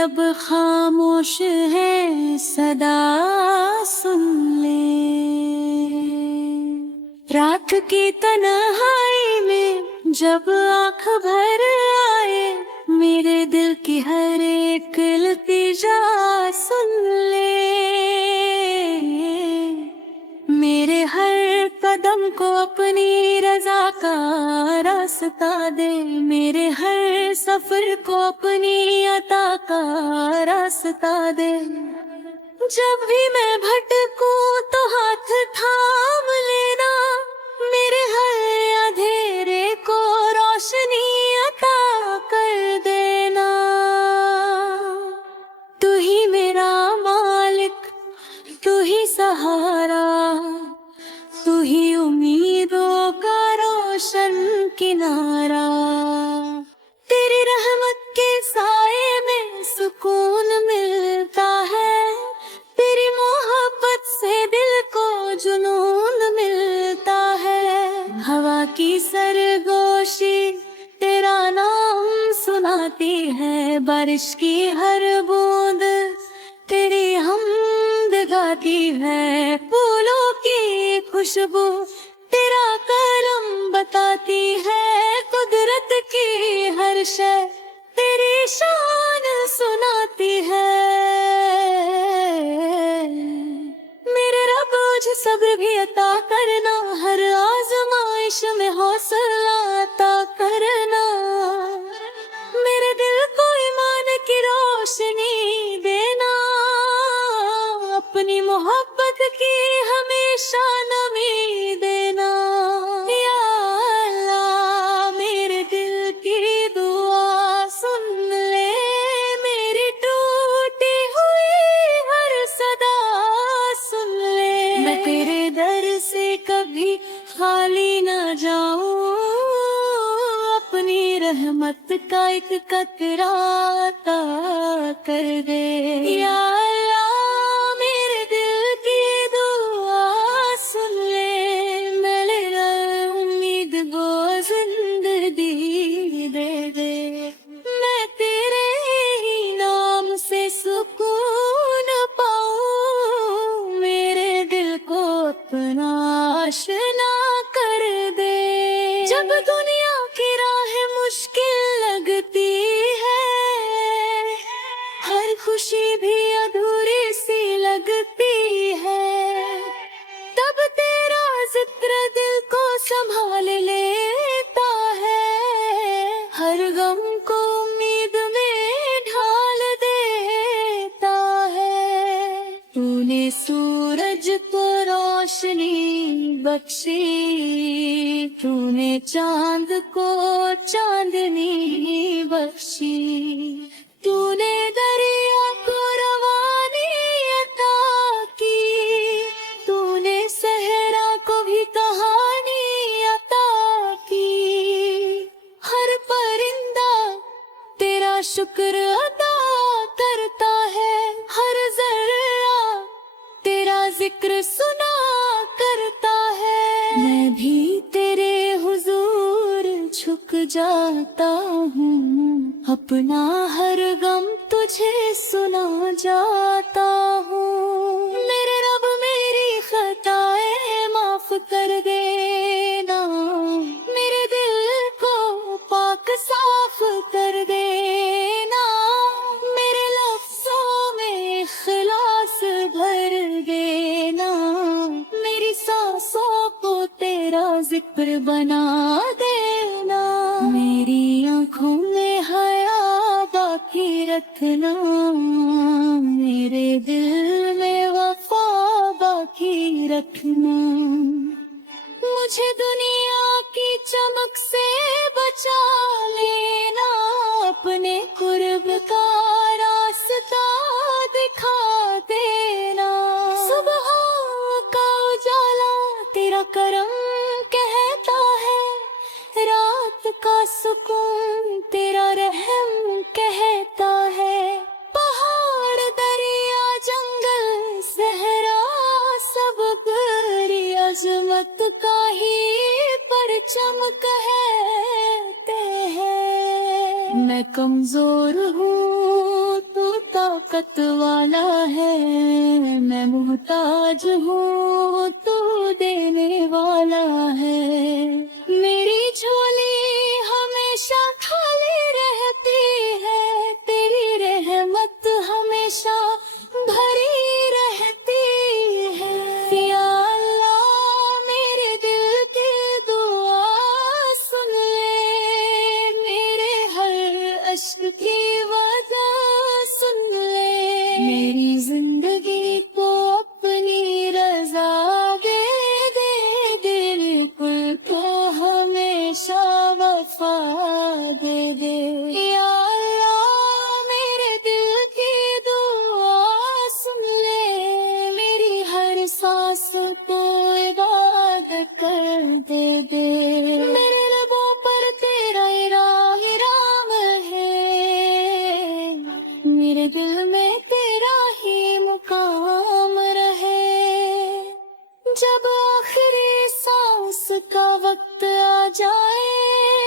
لب خاموش ہے صدا سن لے، رات کی تنہائی میں جب آنکھ بھر آئے، میرے دل کی ہر ایک التجا سن لے، میرے ہر قدم کو اپنی رضا کا راستہ دے، میرے ہر سفر کو اپنی عطا کا راستہ دے، جب بھی میں بھٹکوں تو ہاتھ تھام لینا، میرے ہر اندھیرے کو روشنی عطا کر دینا، تو ہی میرا مالک، تو ہی سہارا، تو ہی امیدوں کا روشن کنارہ، تیری رحمت کے سائے میں سکون ملتا ہے، تیری محبت سے دل کو جنون ملتا ہے، ہوا کی سرگوشی تیرا نام سناتی ہے، بارش کی ہر بوند تیری حمد گاتی ہے، پھولوں کی خوشبو تیرا کرم بتاتی ہے، قدرت کی ہر شے تیری شان سناتی ہے، میرے رب مجھے صبر بھی عطا کرنا، ہر آزمائش میں حوصلہ عطا کرنا، میرے دل کو ایمان کی روشنی دینا، اپنی محبت کی ہمیشہ نمی دینا، یا اللہ میرے دل کی دعا سن لے، میری ٹوٹی ہوئی ہر صدا سن لے، میں تیرے در سے کبھی خالی نہ جاؤں، اپنی رحمت کا ایک قطرہ عطا کر دے، یا اللہ میرے دل کی دعا سن لے، میرے امید کو زندگی دے دے، میں تیرے ہی نام سے سکون پاؤں، میرے دل کو اپنا آشنا کر دے، جب دنیا کی راہ مشکل لگتی ہے، ہر خوشی بھی ادھوری سی لگتی ہے، تب تیرا ذکر دل کو سنبھال لیتا ہے، ہر غم کو امید میں ڈھال دیتا ہے، تو نے سورج کو روشنی بخشی، تو نے چاند کو چاندنی بخشی، تو نے دریا کو روانی عطا کی، تو نے صحرا کو بھی کہانی عطا کی، ہر پرندہ تیرا شکر ادا کرتا ہے، ہر ذرہ تیرا ذکر سنا کرتا ہے، میں بھی تیرے حضور جھک جاتا ہوں، اپنا ہر غم تجھے سنا جاتا ہوں، میرے رب میری خطائیں معاف کر دینا، میرے دل کو پاک صاف کر دینا، میرے لفظوں میں اخلاص بھر دینا، میری سانسوں کو تیرا ذکر بنا دینا، میری آنکھوں میں حیا باقی رکھنا، میرے دل میں وفا باقی رکھنا، مجھے دنیا کی چمک سے بچا لینا، اپنے قرب کا راستہ دکھا دینا، صبح کا اجالا تیرا کرم کہتا ہے، رات کا سکون تیرا رحم کہتا ہے، پہاڑ دریا جنگل صحرا سب تیری عظمت کا ہی پرچم کہتے ہیں، میں کمزور ہوں تو طاقت والا ہے، میں محتاج ہوں تو دینے والا ہے، میری جھولی ہمیشہ خالی رہتی ہے، تیری رحمت ہمیشہ بھری رہتی ہے، یا اللہ میرے دل کی دعا سن لے، میرے ہر اشک کی وجہ سن لے، میری زندگی کو اپنی رضا دے دے، دل کل کو ہمیشہ وفا دے دے، یا اللہ میرے دل کی دعا سن لے، میری ہر سانس کو عبادت کر دے دے، میرے لبوں پر تیرا الہ رام ہے، میرے دل میں تیرا ہی مقام رہے، جب آخری سانس کا وقت آ جائے